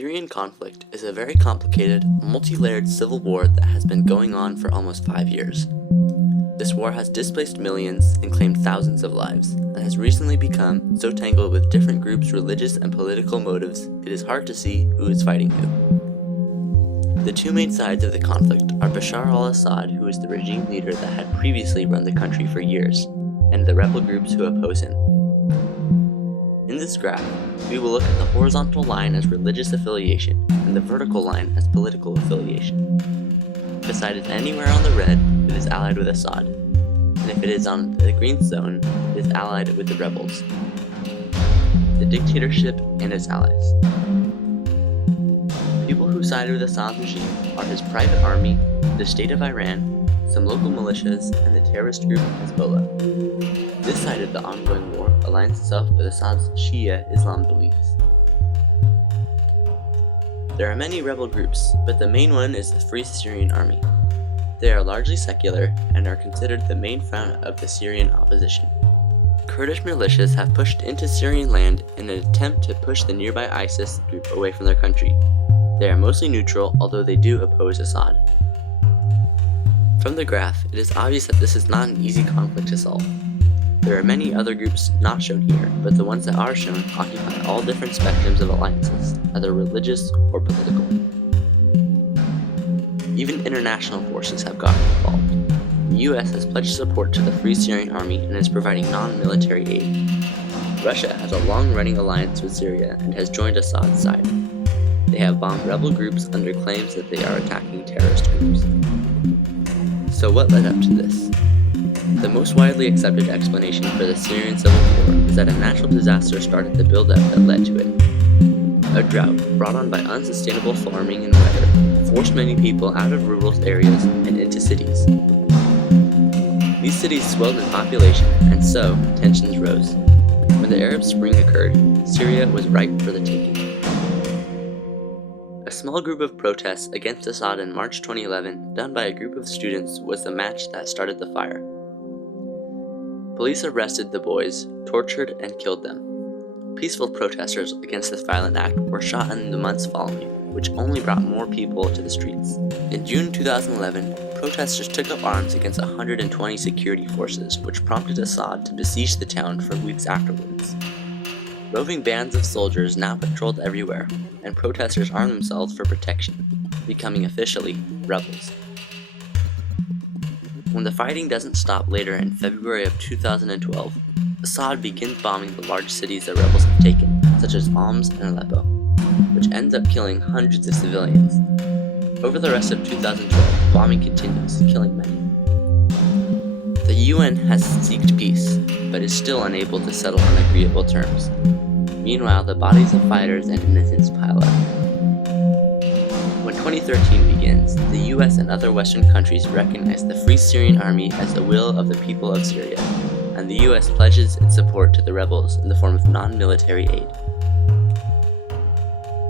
Syrian conflict is a very complicated, multi-layered civil war that has been going on for almost 5 years. This war has displaced millions and claimed thousands of lives, and has recently become so tangled with different groups' religious and political motives, it is hard to see who is fighting who. The two main sides of the conflict are Bashar al-Assad, who is the regime leader that had previously run the country for years, and the rebel groups who oppose him. In this graph, we will look at the horizontal line as religious affiliation and the vertical line as political affiliation. If a side is anywhere on the red, it is allied with Assad, and if it is on the green zone, it is allied with the rebels, the dictatorship and its allies. People who side with Assad's regime are his private army, the state of Iran, some local militias, and the terrorist group Hezbollah. This side of the ongoing war aligns itself with Assad's Shia Islam beliefs. There are many rebel groups, but the main one is the Free Syrian Army. They are largely secular and are considered the main front of the Syrian opposition. Kurdish militias have pushed into Syrian land in an attempt to push the nearby ISIS group away from their country. They are mostly neutral, although they do oppose Assad. From the graph, it is obvious that this is not an easy conflict to solve. There are many other groups not shown here, but the ones that are shown occupy all different spectrums of alliances, either religious or political. Even international forces have gotten involved. The US has pledged support to the Free Syrian Army and is providing non-military aid. Russia has a long-running alliance with Syria and has joined Assad's side. They have bombed rebel groups under claims that they are attacking terrorist groups. So what led up to this? The most widely accepted explanation for the Syrian civil war is that a natural disaster started the buildup that led to it. A drought, brought on by unsustainable farming and weather, forced many people out of rural areas and into cities. These cities swelled in population, and so tensions rose. When the Arab Spring occurred, Syria was ripe for the taking. A small group of protests against Assad in March 2011, done by a group of students, was the match that started the fire. Police arrested the boys, tortured, and killed them. Peaceful protesters against this violent act were shot in the months following, which only brought more people to the streets. In June 2011, protesters took up arms against 120 security forces, which prompted Assad to besiege the town for weeks afterwards. Roving bands of soldiers now patrolled everywhere, and protesters armed themselves for protection, becoming officially rebels. When the fighting doesn't stop later in February of 2012, Assad begins bombing the large cities the rebels have taken, such as Homs and Aleppo, which ends up killing hundreds of civilians. Over the rest of 2012, bombing continues, killing many. The UN has sought peace, but is still unable to settle on agreeable terms. Meanwhile, the bodies of fighters and innocents pile up. When 2013 begins, the US and other Western countries recognize the Free Syrian Army as the will of the people of Syria, and the US pledges its support to the rebels in the form of non-military aid.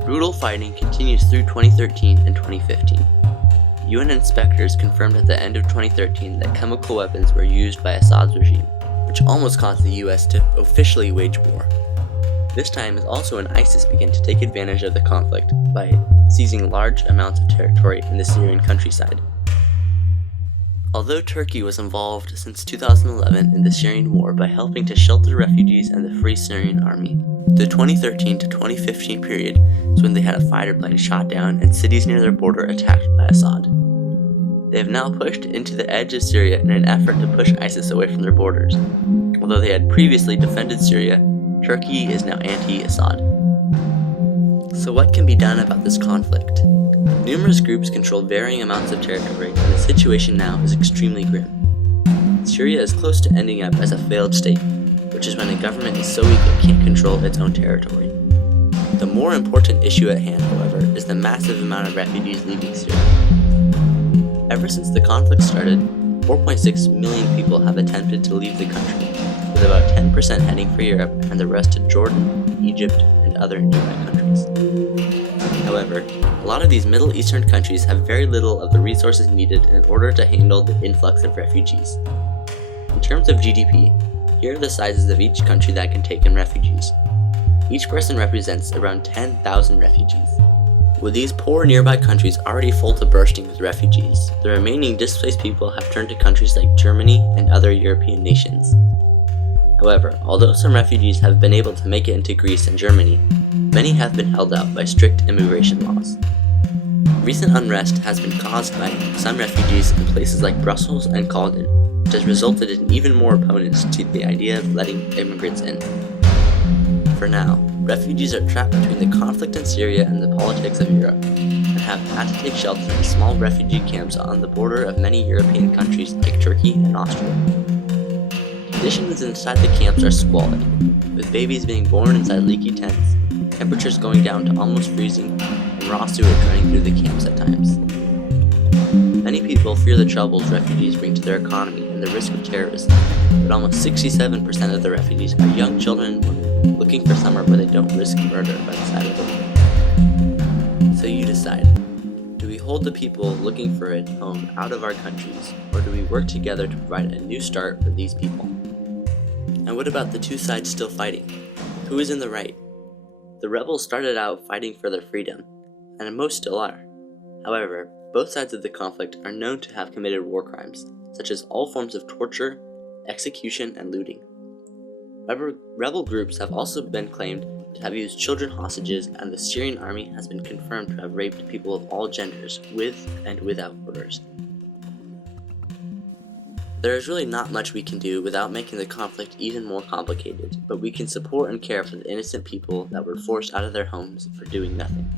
Brutal fighting continues through 2013 and 2015. UN inspectors confirmed at the end of 2013 that chemical weapons were used by Assad's regime, which almost caused the US to officially wage war. This time is also when ISIS began to take advantage of the conflict by seizing large amounts of territory in the Syrian countryside. Although Turkey was involved since 2011 in the Syrian war by helping to shelter refugees and the Free Syrian Army, the 2013 to 2015 period is when they had a fighter plane shot down and cities near their border attacked by Assad. They have now pushed into the edge of Syria in an effort to push ISIS away from their borders. Although they had previously defended Syria, Turkey is now anti-Assad. So what can be done about this conflict? Numerous groups control varying amounts of territory, and the situation now is extremely grim. Syria is close to ending up as a failed state, which is when a government is so weak it can't control its own territory. The more important issue at hand, however, is the massive amount of refugees leaving Syria. Ever since the conflict started, 4.6 million people have attempted to leave the country, with about 10% heading for Europe and the rest to Jordan, Egypt, and other nearby countries. However, a lot of these Middle Eastern countries have very little of the resources needed in order to handle the influx of refugees. In terms of GDP, here are the sizes of each country that can take in refugees. Each person represents around 10,000 refugees. With these poor nearby countries already full to bursting with refugees, the remaining displaced people have turned to countries like Germany and other European nations. However, although some refugees have been able to make it into Greece and Germany, many have been held out by strict immigration laws. Recent unrest has been caused by some refugees in places like Brussels and Calden, which has resulted in even more opponents to the idea of letting immigrants in. For now, refugees are trapped between the conflict in Syria and the politics of Europe, and have had to take shelter in small refugee camps on the border of many European countries like Turkey and Austria. Conditions inside the camps are squalid, with babies being born inside leaky tents, temperatures going down to almost freezing, and raw sewage running through the camps at times. Many people fear the troubles refugees bring to their economy and the risk of terrorism, but almost 67% of the refugees are young children and women looking for somewhere where they don't risk murder by the side of the road. So you decide. Do we hold the people looking for a home out of our countries, or do we work together to provide a new start for these people? And what about the two sides still fighting? Who is in the right? The rebels started out fighting for their freedom, and most still are. However, both sides of the conflict are known to have committed war crimes, such as all forms of torture, execution, and looting. Rebel groups have also been claimed to have used children hostages, and the Syrian army has been confirmed to have raped people of all genders, with and without orders. There is really not much we can do without making the conflict even more complicated, but we can support and care for the innocent people that were forced out of their homes for doing nothing.